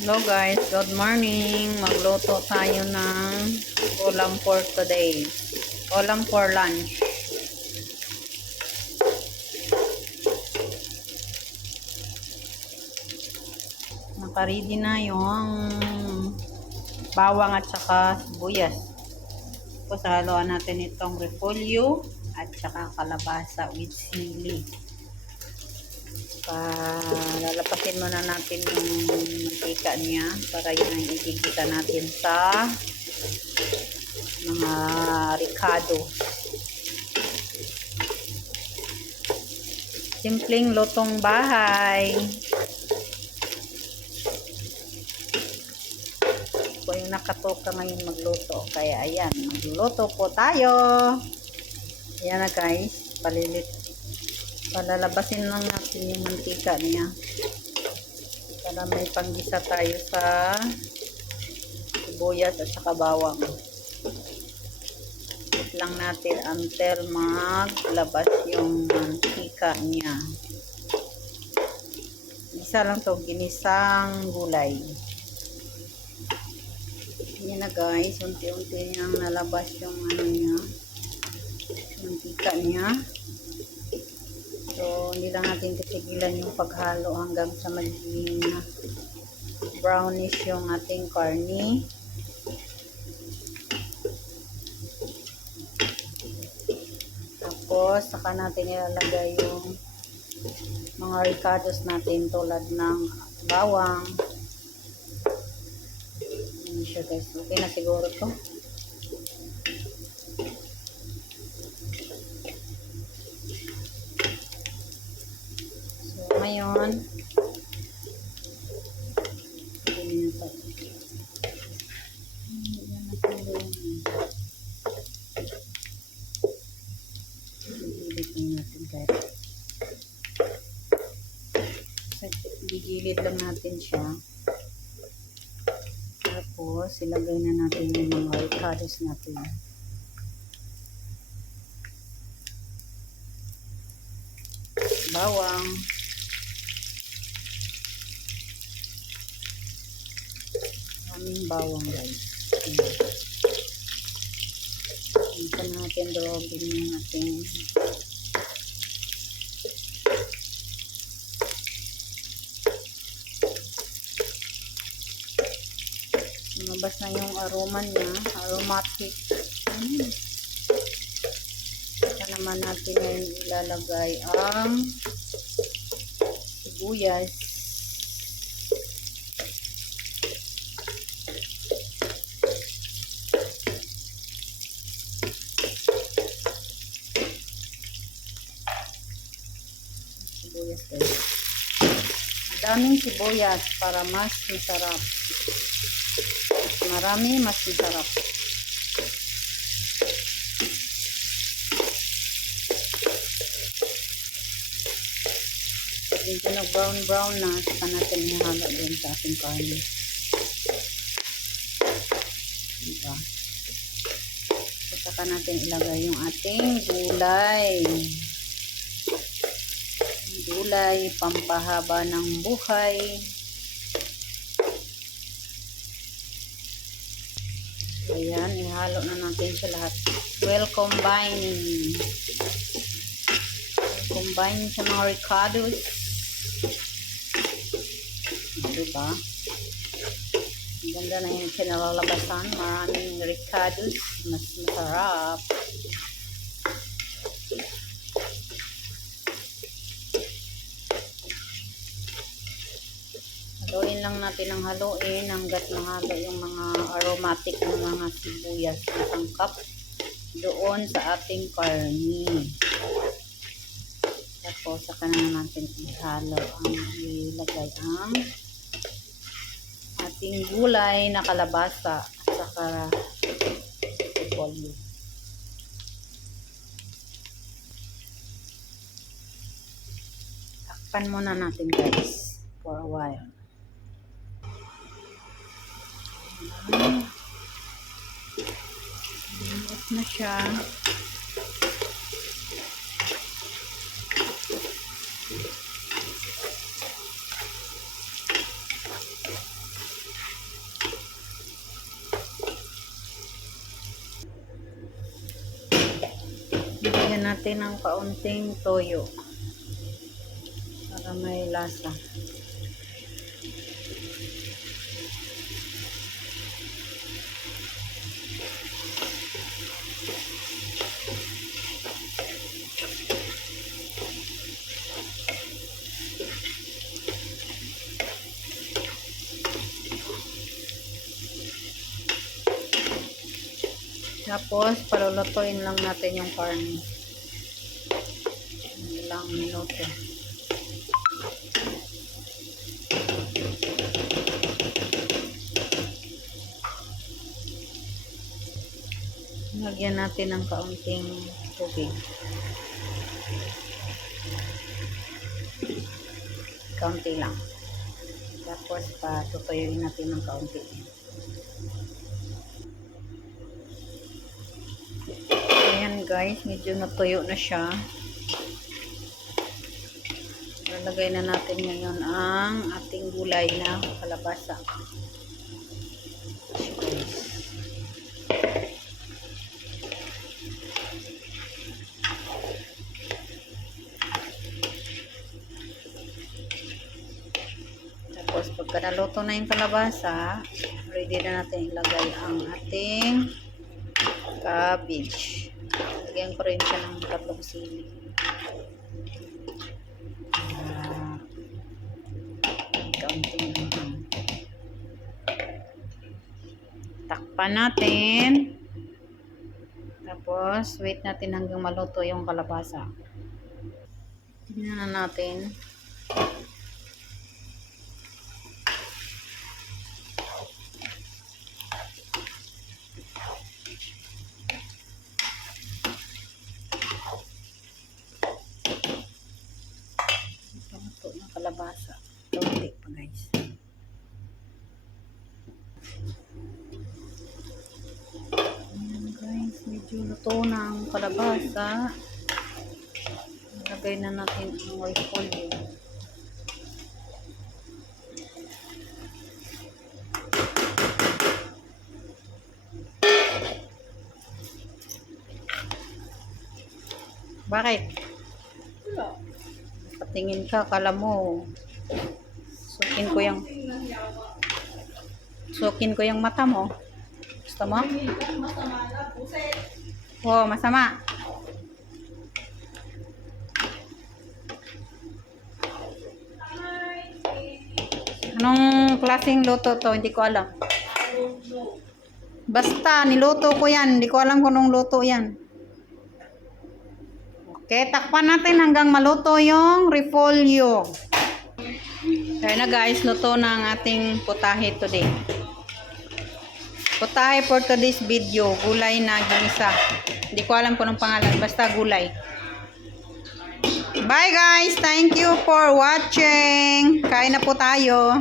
Hello guys, good morning. Magluto tayo ng ulam for today. Ulam for lunch. Nakaready na yung bawang at saka sibuyas. Tapos haluan natin itong repolyo at saka kalabasa with sili. Lalapasin muna natin yung mantika niya para yun ang ikikita natin sa mga ricado. Simpleng lutong bahay. Ako yung nakatoka ngayon magluto. Kaya ayan, magluto po tayo. Ayan na guys, palalabasin lang natin yung mantika niya para may panggisa tayo sa sibuyas at saka bawang. Wait lang natin until maglabas yung mantika niya. Isa lang to, ginisang gulay. Yan na guys, unti-unti niyang nalabas yung mantika niya. So, hindi lang natin titigilan yung paghalo hanggang sa magiging brownish yung ating karni. Tapos, saka natin ilalagay yung mga ricados natin tulad ng bawang. Ayan siya guys. Okay na siguro to. Ngayon, gigilid lang natin siya. Tapos, ilagay na natin yung mga ricados natin. Bawang. Maraming bawang guys. Ito natin durogin yung ating lumabas na yung aroma niya, aromatic. Saka naman natin ngayon ilalagay ang sibuyas. Sibuyas guys. Daming sibuyas para mas masarap. Marami, mas masarap. Medyo nag-brown na, saka natin ihalo din sa ating karne. Diba? Saka natin ilagay yung ating gulay. Gulay, pampahaba ng buhay. Ayan, ihalo na natin siya lahat. Well combine. Combine sa mga ricados. Diba? Ganda na yung kinalalabasan. Maraming ricados. Mas masarap. Haluin lang natin ang haluin hanggat mahalo yung mga aromatic ng mga sibuyas na tangkap doon sa ating karni. Tapos saka na natin ihalo ang ilagay ang ating gulay na kalabasa at saka repolyo. Takpan muna natin guys for a while. Init na siya. natin ng kaunting toyo para may lasa. Tapos, palulutuin lang natin yung karne. Ilang minuto. Lagyan natin ng kaunting tubig. Kaunti lang. Tapos, patutuyuin natin ng kaunti. Ayan guys, medyo natuyo na siya. Lalagay na natin ngayon ang ating gulay na kalabasa. Tapos pagka naluto na yung kalabasa, ready na natin ilagay ang ating cabbage. Lagyan ko rin siya ng 3 sili. Kaunting lang. Takpan natin. Tapos, wait natin hanggang maluto yung kalabasa. Tingnan na natin. Luto ng kalabasa. Tunti pa guys. Ayan guys, medyo luto na ang kalabasa. Lagay na natin ang repolyo. Bakit? Patingin ka, kala mo. Sukin ko yung mata mo. Gusto mo? Oh, masama. Anong klaseng luto to? Hindi ko alam. Basta, niluto ko yan. Hindi ko alam kung anong luto yan. Okay, takpan natin hanggang maluto yung repolyo. Kaya na guys, luto na ang ating putahe today. Putahe for today's video. Gulay na ginisa. Hindi ko alam kung anong pangalan. Basta gulay. Bye guys! Thank you for watching. Kain na po tayo.